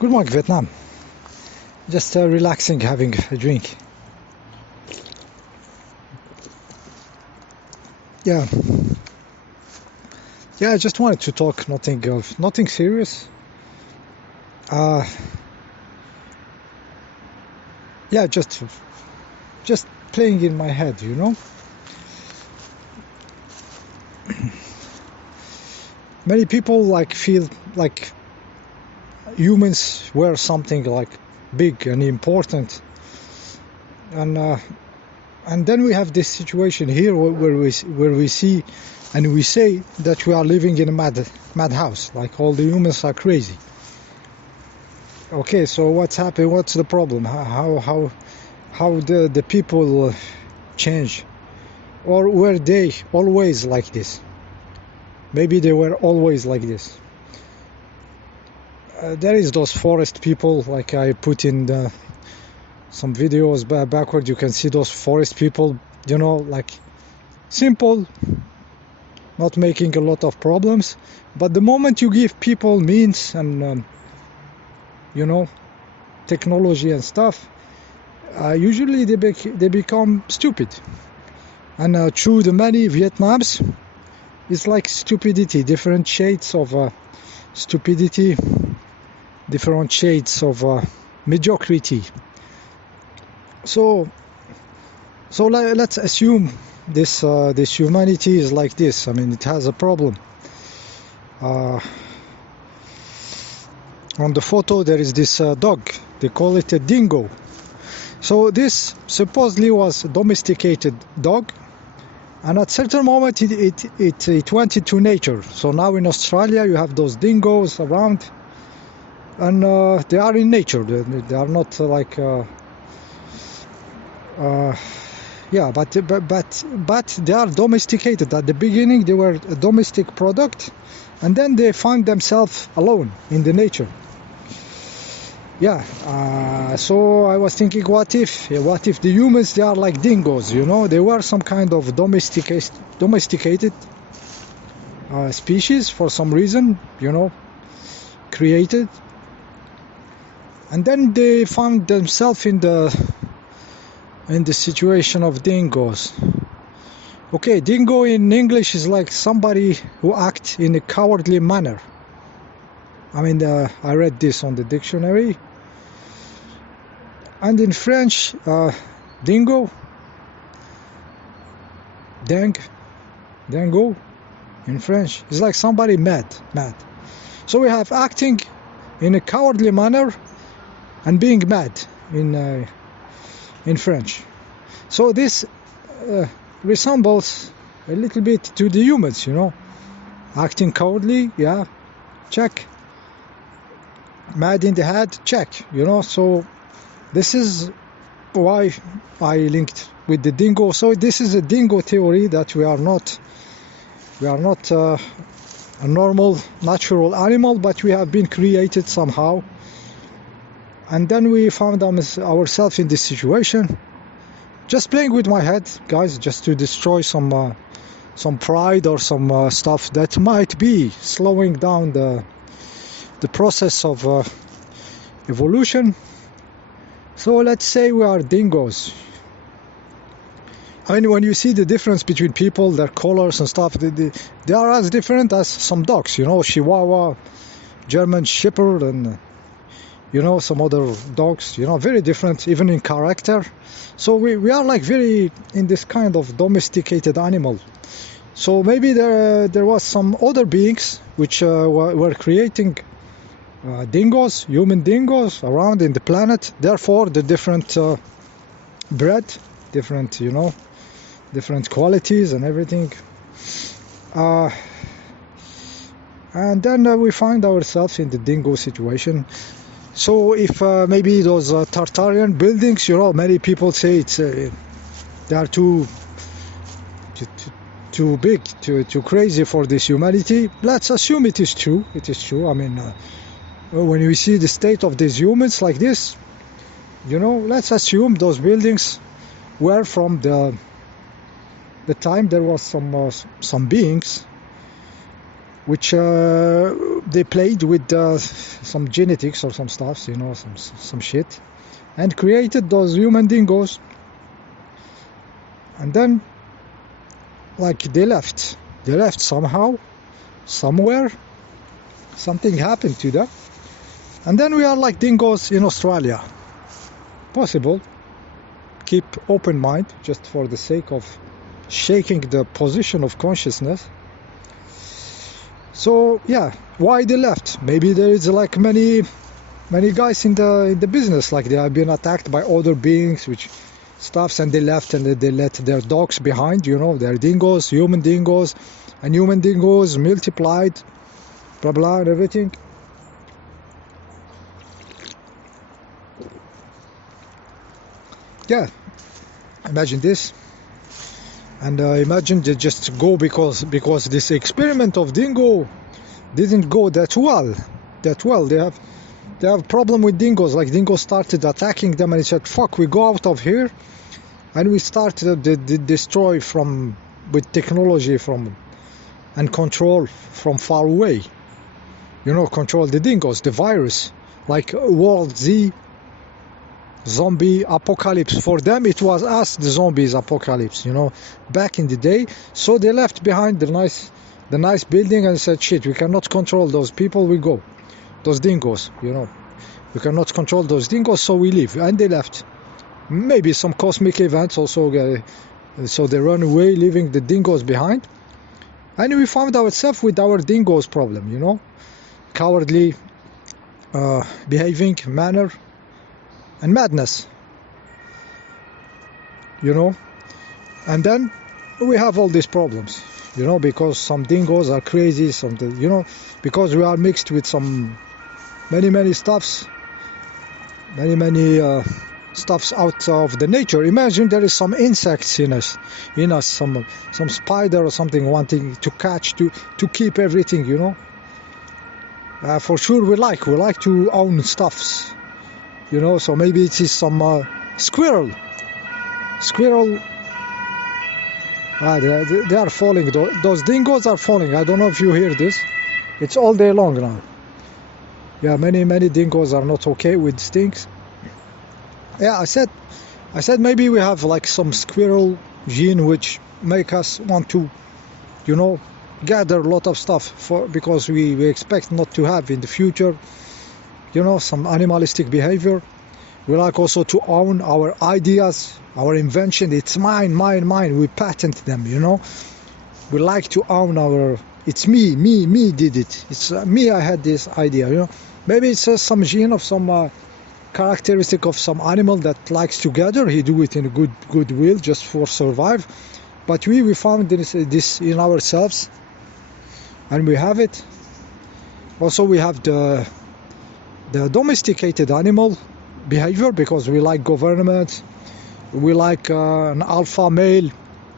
Good morning, Vietnam. Just relaxing, having a drink. Yeah, I just wanted to talk. Nothing serious. Uh, yeah, just playing in my head, you know. Many people feel like humans were something like big and important, and then we have this situation here where we see and we say that we are living in a madhouse, like all the humans are crazy. Okay, so what's happened? What's the problem? How the people change, or were they always like this? Maybe they were always like this. There is those forest people, like I put in some videos backward. You can see those forest people, you know, like simple, not making a lot of problems. But the moment you give people means and you know, technology and stuff, usually they become stupid. And through the many Vietnams, it's like stupidity, different shades of stupidity, different shades of mediocrity. So let's assume this humanity is like this. I mean, it has a problem. On the photo there is this dog. They call it a dingo. So this supposedly was a domesticated dog, and at certain moment it went into nature. So now in Australia you have those dingoes around, and they are in nature. They are not but they are domesticated. At the beginning they were a domestic product, and then they find themselves alone in the nature. So I was thinking, what if the humans, they are like dingoes, you know? They were some kind of domesticated species for some reason, you know, created, and then they found themselves in the situation of dingoes. Okay, dingo in English is like somebody who acts in a cowardly manner. I mean, I read this on the dictionary. And in French, dingo, dingo, in French, is like somebody mad. So we have acting in a cowardly manner and being mad in French. So this resembles a little bit to the humans, you know. Acting cowardly, yeah, check. Mad in the head, check, you know. So this is why I linked with the dingo. So this is a dingo theory, that we are not a normal natural animal, but we have been created somehow, and then we found ourselves in this situation. Just playing with my head, guys, just to destroy some pride or some stuff that might be slowing down the process of evolution. So let's say we are dingoes. I mean, when you see the difference between people, their colors and stuff, they are as different as some dogs, you know, Chihuahua, German Shepherd, and you know, some other dogs, you know, very different even in character. So we are like very in this kind of domesticated animal. So maybe there was some other beings which were creating dingoes, human dingoes around in the planet. Therefore the different breed, different, you know, different qualities and everything. And then we find ourselves in the dingo situation. So if maybe those Tartarian buildings, you know, many people say they are too big, too crazy for this humanity. Let's assume it is true. It is true. I mean, when we see the state of these humans like this, you know, let's assume those buildings were from the time there was some beings which they played with some genetics or some stuff, you know, some shit, and created those human dingoes. And then, like, they left somehow, somewhere, something happened to them, and then we are like dingoes in Australia. Possible. Keep open mind, just for the sake of shaking the position of consciousness. So yeah, why they left? Maybe there is like many guys in the business, like they have been attacked by other beings, which stuffs, and they left, and they let their dogs behind, you know, their dingoes, human dingoes, and human dingoes multiplied, blah blah, and everything. Yeah, imagine this. And imagine they just go because this experiment of dingo didn't go that well. They have problem with dingoes. Like, dingoes started attacking them, and they said, "Fuck, we go out of here," and we started the destroy with technology and control from far away. You know, control the dingoes, the virus, like World Z. Zombie apocalypse. For them it was us, the zombies apocalypse, you know, back in the day. So they left behind the nice building and said, shit, we cannot control those people, we go, those dingoes, you know, we cannot control those dingoes, so we leave. And they left. Maybe some cosmic events also, so they run away, leaving the dingoes behind. And we found ourselves with our dingoes problem, you know, cowardly behaving manner and madness, you know. And then we have all these problems, you know, because some dingoes are crazy, you know, because we are mixed with some many stuffs, many stuffs out of the nature. Imagine there is some insects in us, some spider or something wanting to catch, to keep everything, you know. For sure we like to own stuffs, you know. So maybe it is some squirrel. They are falling. Those dingoes are falling. I don't know if you hear this. It's all day long now. Yeah, many dingoes are not okay with things. Yeah, I said maybe we have like some squirrel gene which make us want to, you know, gather a lot of stuff because we expect not to have in the future. You know, some animalistic behavior. We like also to own our ideas, our invention. It's mine. We patent them, you know. We like to own it's me did it. It's me, I had this idea, you know. Maybe it's some gene of some characteristic of some animal that likes to gather. He do it in a goodwill just for survive. But we found this in ourselves, and we have it. Also, we have the domesticated animal behavior, because we like government, we like an alpha male,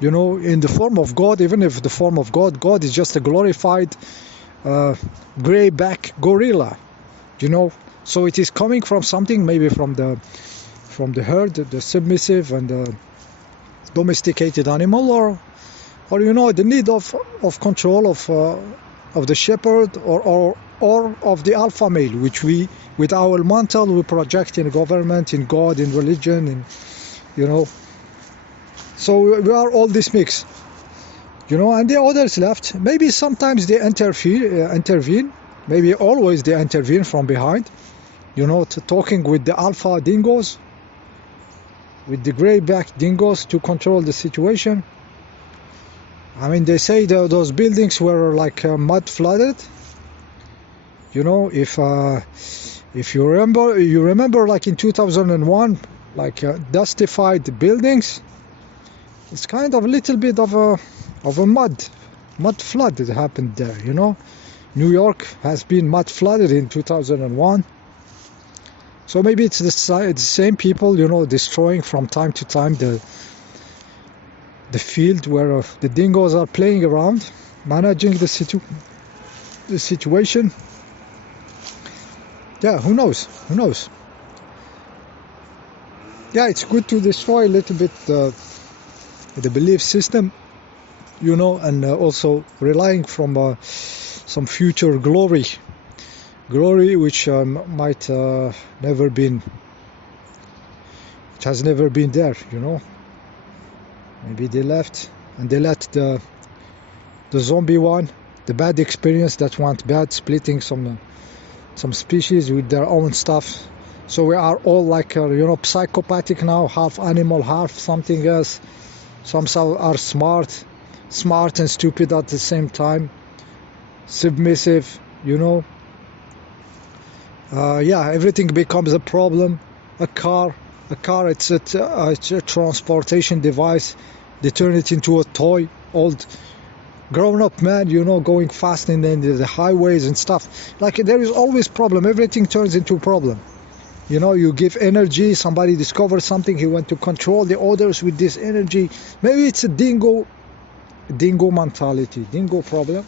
you know, in the form of God. Even if the form of God is just a glorified grey-back gorilla, you know. So it is coming from something, maybe from the herd, the submissive and the domesticated animal, or you know, the need of control of the shepherd or of the alpha male, which we, with our mantle, we project in government, in God, in religion, in, you know. So we are all this mix, you know. And the others left. Maybe sometimes they intervene. Maybe always they intervene from behind, you know, talking with the alpha dingoes, with the grey-back dingoes, to control the situation. I mean, they say those buildings were like mud flooded. You know, if you remember, like in 2001, like dustified buildings. It's kind of a little bit of a mud flood that happened there. You know, New York has been mud flooded in 2001. So maybe it's the same people, you know, destroying from time to time the field where the dingoes are playing around, managing the situation. Yeah, who knows? Yeah, it's good to destroy a little bit the belief system, you know, and also relying from some future glory which might never been, it has never been there, you know. Maybe they left and they let the zombie one, the bad experience that went bad, splitting some species with their own stuff. So we are all like you know, psychopathic now, half animal, half something else. Some are smart and stupid at the same time, submissive, you know. Yeah, everything becomes a problem. A car, it's a transportation device. They turn it into a toy. Old grown-up man, you know, going fast in the highways and stuff. Like, there is always problem. Everything turns into a problem. You know, you give energy, somebody discovers something, he went to control the others with this energy. Maybe it's a dingo mentality, dingo problem,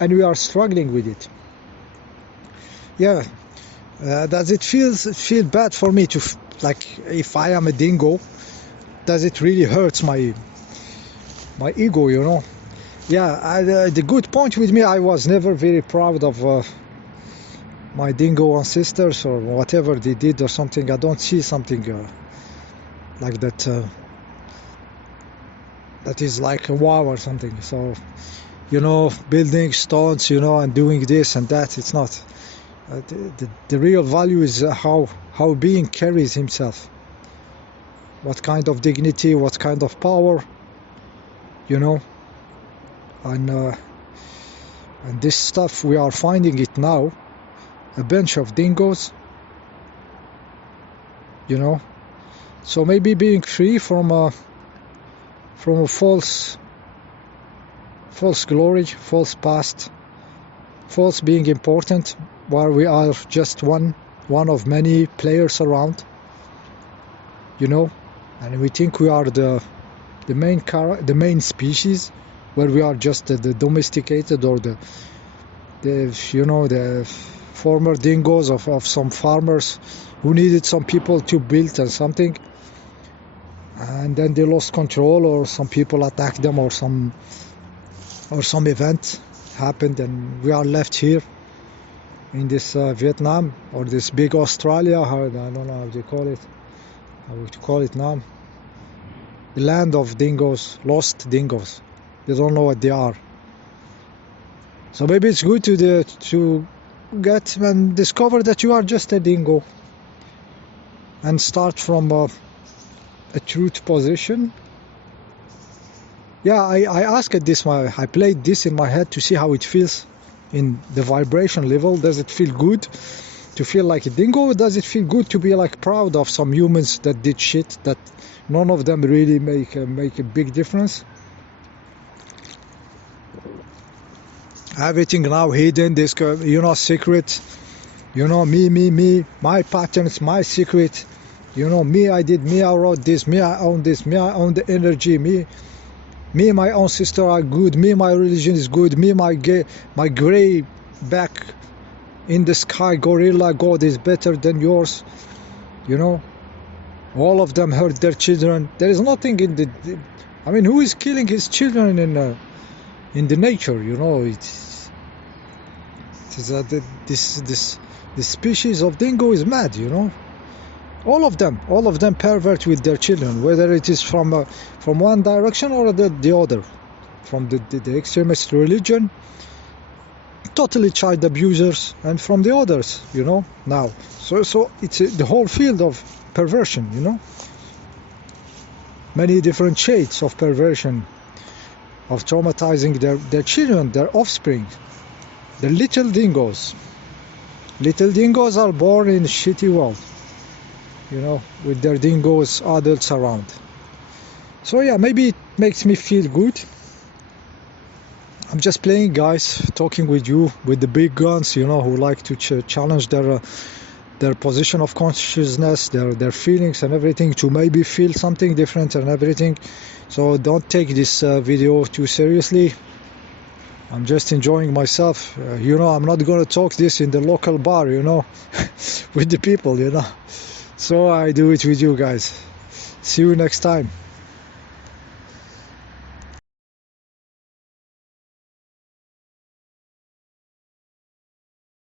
and we are struggling with it. Yeah. Does it feel bad for me to, like, if I am a dingo, does it really hurts my ego, you know? Yeah, the good point with me, I was never very proud of my dingo ancestors or whatever they did or something. I don't see something like that that is like a wow or something. So, you know, building stones, you know, and doing this and that, it's not. The real value is how being carries himself, what kind of dignity, what kind of power, you know. And this stuff, we are finding it now, a bunch of dingoes, you know. So maybe being free from a false glory, false past, false being important, while we are just one of many players around, you know. And we think we are the main species, where we are just the domesticated, or the you know, the former dingoes of some farmers who needed some people to build and something, and then they lost control, or some people attacked them, or some event happened, and we are left here in this Vietnam, or this big Australia, I don't know how they call it, how to call it now, the land of dingoes, lost dingoes. They don't know what they are. So maybe it's good to get and discover that you are just a dingo, and start from a truth position. Yeah, I asked this, I played this in my head to see how it feels in the vibration level. Does it feel good to feel like a dingo? Does it feel good to be like proud of some humans that did shit that none of them really make a big difference? Everything now hidden, this, you know, secret, you know, me, my patterns, my secret, you know, me, I wrote this, me, I own this, me, I own the energy, me, my own sister are good, me, my religion is good, me, my gray back in the sky gorilla god is better than yours, you know. All of them hurt their children. There is nothing in the I mean, who is killing his children in the nature, you know? It is this species of dingo is mad, you know. All of them pervert with their children, whether it is from one direction or the other, from the extremist religion, totally child abusers, and from the others, you know. Now, so it's the whole field of perversion, you know. Many different shades of perversion, of traumatizing their children, their offspring, the little dingoes. Little dingoes are born in a shitty world, you know, with their dingoes adults around. So yeah, maybe it makes me feel good. I'm just playing, guys, talking with you, with the big guns, you know, who like to challenge their position of consciousness, their feelings and everything, to maybe feel something different and everything. So don't take this video too seriously. I'm just enjoying myself. You know, I'm not gonna talk this in the local bar, you know, with the people, you know. So I do it with you guys. See you next time.